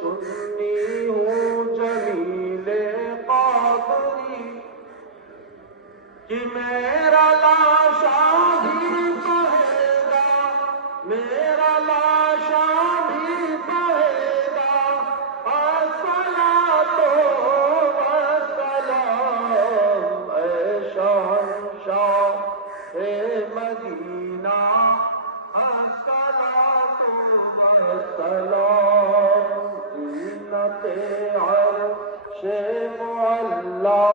سنی ہوں جمیل قادری کہ میرا لاشا بھی کہے گا، میرا لاشا بھی کہے گا الصلاۃ والسلام اے شہنشاہ مدینہ الصلاۃ والسلام زینت عرش معلی